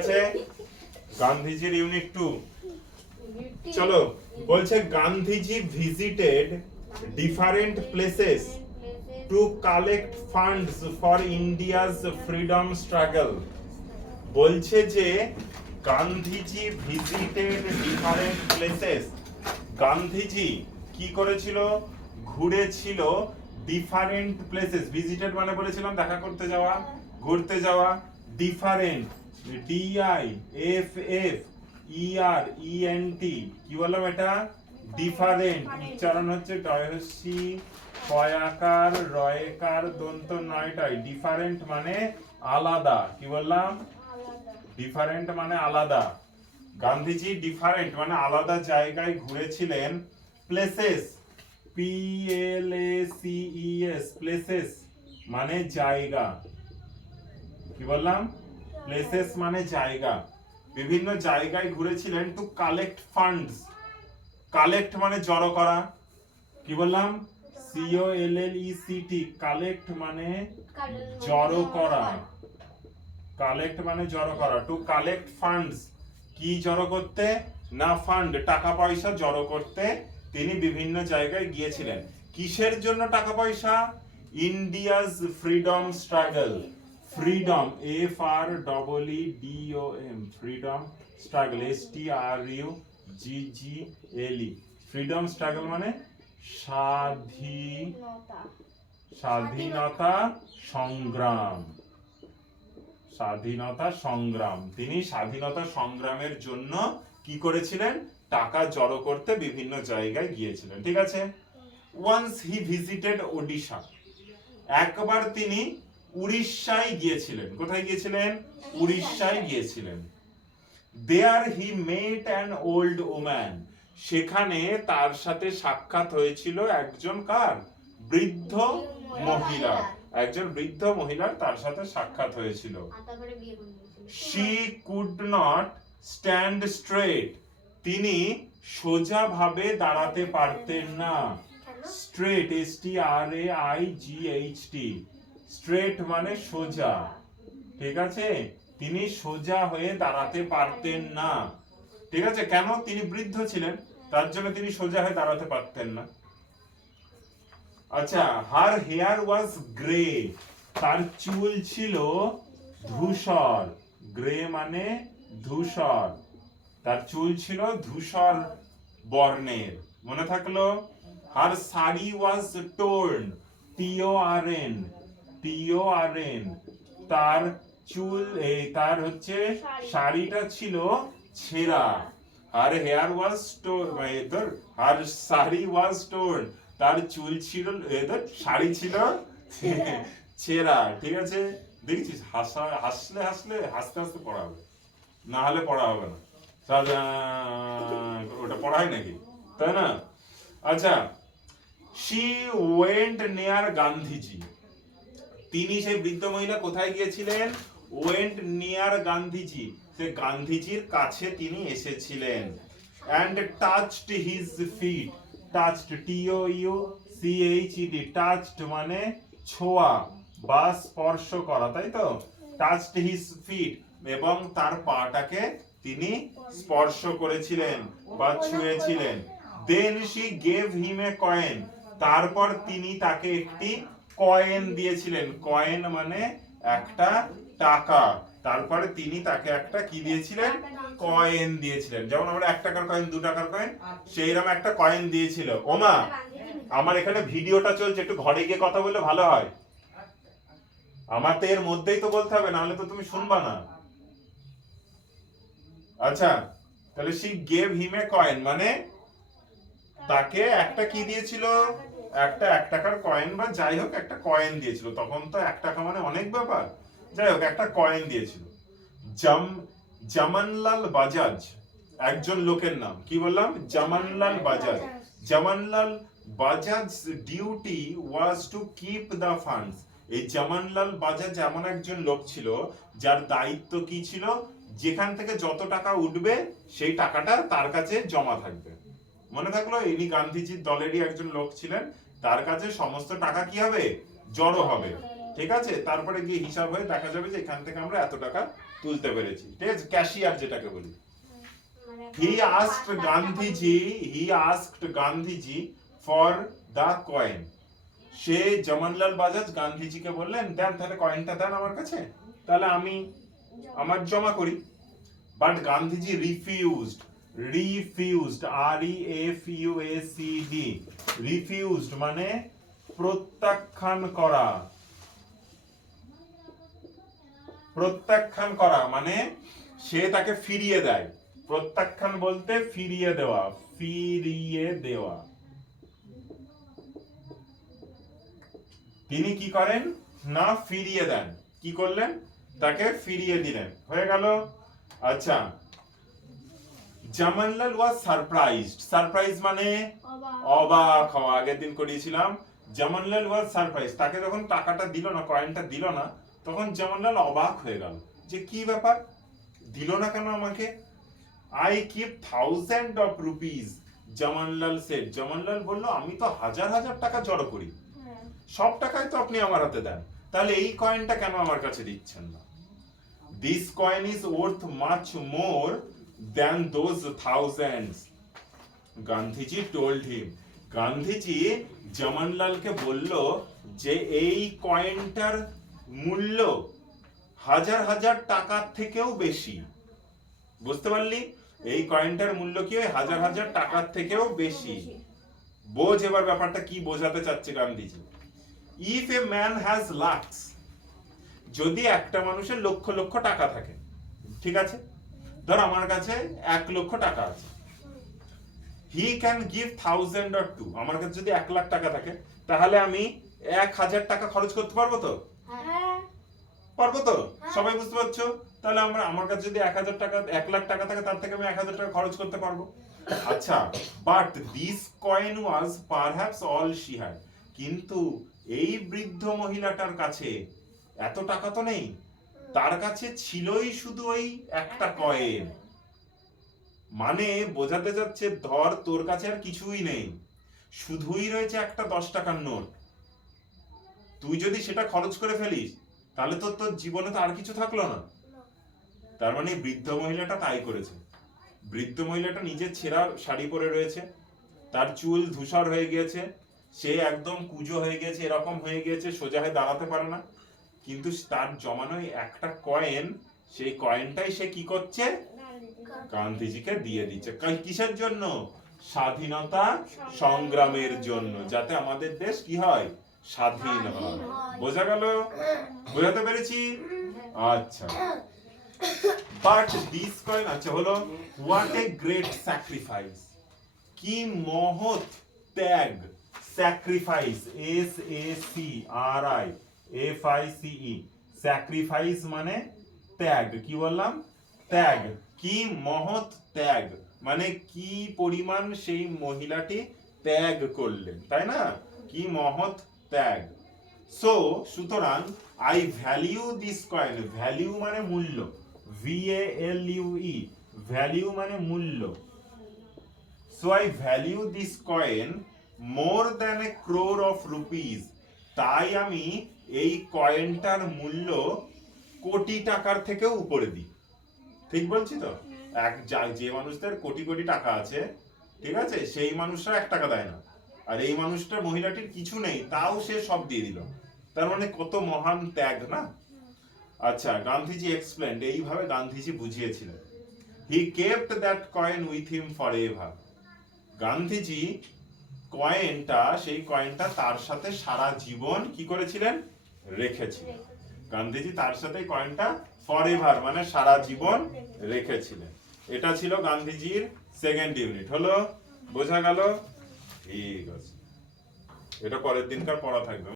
আছে গান্ধীজির ইউনিট 2 চলো বলছে Gandhiji visited different places to collect funds for India's freedom struggle. বলছে যে Gandhiji visited different places, Gandhiji কি করেছিল, ঘুরেছিল ডিফারেন্ট প্লেসেস। ভিজিটেড মানে বলেছিলাম দেখা করতে যাওয়া, ঘুরতে যাওয়া। ডিফারেন্ট DIFFERENT কি বললাম এটা ডিফারেন্ট, উচ্চারণ হচ্ছে ডয়সি কয়াকার রয়কার দন্ত নয়টাই। ডিফারেন্ট মানে আলাদা, কি বললাম ডিফারেন্ট মানে আলাদা। গান্ধীজি ডিফারেন্ট মানে আলাদা জায়গায় ঘুরেছিলেন। প্লেসেস PLACES প্লেসেস মানে জায়গা, কি বললাম প্লেসেস মানে জায়গা। বিভিন্ন জায়গায় ঘুরেছিলেন টু কালেক্ট ফান্ডস, কালেক্ট মানে জড়ো করা, কি বললাম COLLECT কালেক্ট মানে জড়ো করা, কালেক্ট মানে জড়ো করা। টু কালেক্ট ফান্ডস কি জড়ো করতে না, ফান্ড টাকা পয়সা জড়ো করতে তিনি বিভিন্ন জায়গায় গিয়েছিলেন। কিসের জন্য টাকা পয়সা? India's freedom struggle, freedom FREEDOM freedom struggle STRUGGLE freedom struggle মানে স্বাধীনতা সংগ্রাম, স্বাধীনতা সংগ্রাম। তিনি স্বাধীনতা সংগ্রামের জন্য কি করেছিলেন, টাকা জড়ো করতে বিভিন্ন জায়গায় গিয়েছিলেন। ঠিক আছে। ওয়ান্স হি ভিজিটেড ওডিশা, একবার তিনি উড়িষ্যায় গিয়েছিলেন। কোথায় গিয়েছিলেন? উড়িষ্যায় গিয়েছিলেন। দেয়ার হি মেট অ্যান ওল্ড ওম্যান, সেখানে তার সাথে সাক্ষাৎ হয়েছিল একজন কার? বৃদ্ধ মহিলা, একজন বৃদ্ধ মহিলার তার সাথে সাক্ষাৎ হয়েছিল। She could not stand straight, তিনি সোজা ভাবে দাঁড়াতে পারতেন না। স্ট্রেট STRAIGHT স্ট্রেট মানে সোজা, ঠিক আছে। তিনি সোজা হয়ে দাঁড়াতে পারতেন না, ঠিক আছে। কেন? তিনি বৃদ্ধ ছিলেন, তার জন্য তিনি সোজা হয়ে দাঁড়াতে পারতেন না। আচ্ছা, হার হেয়ার ওয়াজ গ্রে, তার চুল ছিল ধূসর। গ্রে মানে ধূসর, তার চুল ছিল ধূসর বর্ণের। মনে থাকলো? হার শাড়ি ওয়াজ টোর্ন, TORN তার চুল তার হচ্ছে শাড়িটা ছিল ছেঁড়া। হার হেয়ার ওয়াজ হার শাড়ি ওয়াজ টোর্ন, তার চুল ছিল শাড়ি ছিল ছেঁড়া। ঠিক আছে, দেখছিস হাসলে হাসতে হাসতে পড়া হবে, না হলে পড়া হবে না। ওটা পড়া হয় নাকি, তাই না? আচ্ছা, শি ওয়েন্ট নিয়ার গান্ধীজি, তিনি সেই বৃদ্ধ মহিলা কোথায় গিয়েছিলেন? ওয়েন্ট নিয়ার গান্ধীজি, সে গান্ধীজির কাছে তিনি এসেছিলেন। And touched his fit, touched TOUCHED touched মানে ছোঁয়া বা স্পর্শ করা, তাই তো। টাচড হিজ ফিট এবং তার পাটাকে তিনি স্পর্শ করেছিলেন বা ছুঁয়েছিলেন। Then she gave him a coin, তারপর তিনি তাকে একটি কয়েন দিয়েছিলেন। কয়েন মানে একটা টাকা। তারপরে তিনি তাকে একটা কি দিয়েছিলেন? কয়েন দিয়েছিলেন। যেমন আমরা 1 টাকার কয়েন, 2 টাকার কয়েন, সেইরকম একটা কয়েন দিয়েছিল। ওমা, আমার এখানে ভিডিওটা চলছে, একটু ঘরে গিয়ে কথা বললে ভালো হয়। আমার তো এর মধ্যেই তো বলতে হবে, নাহলে তো তুমি শুনবা না। আচ্ছা, তাহলে she gave him a coin মানে তাকে একটা কি দিয়েছিল? একটা 1 টাকার কয়েন বা যাই হোক একটা কয়েন দিয়েছিল। তখন তো 1 টাকা মানে অনেক ব্যাপার, যাই হোক একটা কয়েন দিয়েছিল। জামানলাল বাজাজ একজন লোকের নাম, কি বললাম? Jamnalal Bajaj. Jamnalal Bajaj duty was to keep the funds, এই জামানলাল বাজাজ এমন একজন লোক ছিল যার দায়িত্ব কি ছিল? যেখান থেকে যত টাকা উঠবে সেই টাকাটা তার কাছে জমা থাকবে। মনে থাকলো? ইনি গান্ধীজির দলেরই একজন লোক ছিলেন, তার কাছে সমস্ত টাকা কি হবে? জড়ো হবে, ঠিক আছে। তারপরে গিয়ে হিসাব হয়ে দেখা যাবে যে এখান থেকে আমরা এত টাকা তুলতে পেরেছি, ঠিক আছে, ক্যাশিয়ার যেটাকে বলি। মানে He asked Gandhiji for the coin. সে জমনলাল বাজাজ গান্ধীজিকে বললেন, দেন তাহলে কয়েনটা দেন আমার কাছে, তাহলে আমি আমার জমা করি। বাট গান্ধীজি রিফিউজড, রিফিউজড মানে প্রত্যাখ্যান করা, প্রত্যাখ্যান করা মানে সে তাকে ফিরিয়ে দেয়। প্রত্যাখ্যান বলতে ফিরিয়ে দেওয়া, ফিরিয়ে দেওয়া। তিনি কি করেন না ফিরিয়ে দেন, কি করলেন, তাকে ফিরিয়ে দিলেন, হয়ে গেল। আচ্ছা, জামানলাল ওয়াজ সারপ্রাইজড, সারপ্রাইজ মানে অবাক হওয়া, আগের দিন করিয়েছিলাম। জামানলাল ওয়াজ সারপ্রাইজ, তাকে যখন টাকাটা দিল না, কয়েনটা দিল না, তখন জামানলাল অবাক হয়ে গেল যে কি ব্যাপার, দিল না কেন আমাকে। I keep 1000 of rupees, Jamnalal said, Jamnalal বলল আমি তো হাজার হাজার টাকা জড়ো করি, সব টাকাই তো আপনি আমার হাতে দেন, তাহলে এই কয়েনটা কেন আমার কাছে দিচ্ছেন না। This coin is worth much more than those thousands, Gandhiji told him, Gandhiji জামানলালকে বলল যে এই কয়েনটার মূল্য হাজার হাজার টাকার থেকেও বেশি। বুঝতে পারলি, এই কয়েনটার মূল্য কি হাজার হাজার টাকার থেকেও বেশি। বোঝ এবার ব্যাপারটা কি বোঝাতে চাচ্ছে Gandhiji. If a man has lakhs, যদি একটা মানুষের লক্ষ লক্ষ টাকা থাকে, ঠিক আছে, ধর আমার কাছে 1 লক্ষ টাকা আছে, হি ক্যান গিভ 1000 or 2, আমার কাছে যদি 1 লাখ টাকা থাকে, তাহলে আমি 1000 টাকা খরচ করতে পারবো তো, পারবো তো, সবাই বুঝতে পারছো। তাহলে আমার কাছে যদি 1000 টাকা 1 লাখ টাকা থাকে, তার থেকে আমি 1000 টাকা খরচ করতে পারবো। আচ্ছা, but this coin was perhaps all she had, কিন্তু এই বৃদ্ধ মহিলাটার কাছে এত টাকা তো নেই, তার কাছে ছিলই শুধু ওই একটা কয়েন। মানে বোঝাতে যাচ্ছে, ধর তোর কাছে আর কিছুই নেই, শুধুই রয়েছে একটা 10 টাকার নোট, তুই যদি সেটা খরচ করে ফেলিস, তাহলে তো তোর জীবনে তো আর কিছু থাকলো না। তার মানে বৃদ্ধ মহিলাটা তাই করেছে। বৃদ্ধ মহিলাটা নিজের ছেঁড়া শাড়ি পরে রয়েছে, তার চুল ধূসর হয়ে গিয়েছে, সে একদম কুঁজো হয়ে গেছে, এরকম হয়ে গিয়েছে, সোজা হয়ে দাঁড়াতে পারে না, কিন্তু তার জমানো একটা কয়েন, সেই কয়েনটাই সে কি করছে, গান্ধীজিকে দিয়ে দিচ্ছে। কিসের জন্য, স্বাধীনতা সংগ্রামের জন্য, যাতে আমাদের দেশ কি হয়, স্বাধীন হয়। বোঝা গেল, বোঝাতে পেরেছি? আচ্ছা, বাট দিস কয়েন, আচ্ছা হলো, হোয়াট এ গ্রেট স্যাক্রিফাইস, কি মহৎ ত্যাগ, স্যাক্রিফাইস, SACRIFICE, স্যাক্রিফাইস মানে ত্যাগ, কি বললাম, ত্যাগ, কি মহৎ ত্যাগ মানে কি পরিমাণ সেই মহিলাটি ত্যাগ করলেন, তাই না, কি মহৎ ত্যাগ। সো সুতরাং I value this coin, value মানে মূল্য, VALUE, ভ্যালিউ মানে মূল্য। So I value this coin more than a crore of rupees, তাই আমি এই কয়েনটার মূল্য কোটি টাকার থেকেও উপরে দিই। ঠিক বলছি তো, যে মানুষদের কোটি কোটি টাকা আছে, ঠিক আছে, সেই মানুষরা 1 টাকা দেয় না, আর এই মানুষটা, মহিলাটির কিছু নেই, তাও সে সব দিয়ে দিল, তার মানে কত মহান ত্যাগ না। আচ্ছা, গান্ধীজি এক্সপ্লেন্ড, এইভাবে গান্ধীজি বুঝিয়েছিলেন। He kept that coin with him forever, Gandhiji কয়েনটা, সেই কয়েনটা তার সাথে সারা জীবন কি করেছিলেন, রেখেছিলেন। গান্ধীজি তার সাথে কয়েনটা ফরএভার মানে সারা জীবন রেখেছিলেন। এটা ছিল গান্ধীজির সেকেন্ড ইউনিট, হলো, বোঝা গেল? ঠিক আছে, এটা পরের দিনকার পড়া থাকবে।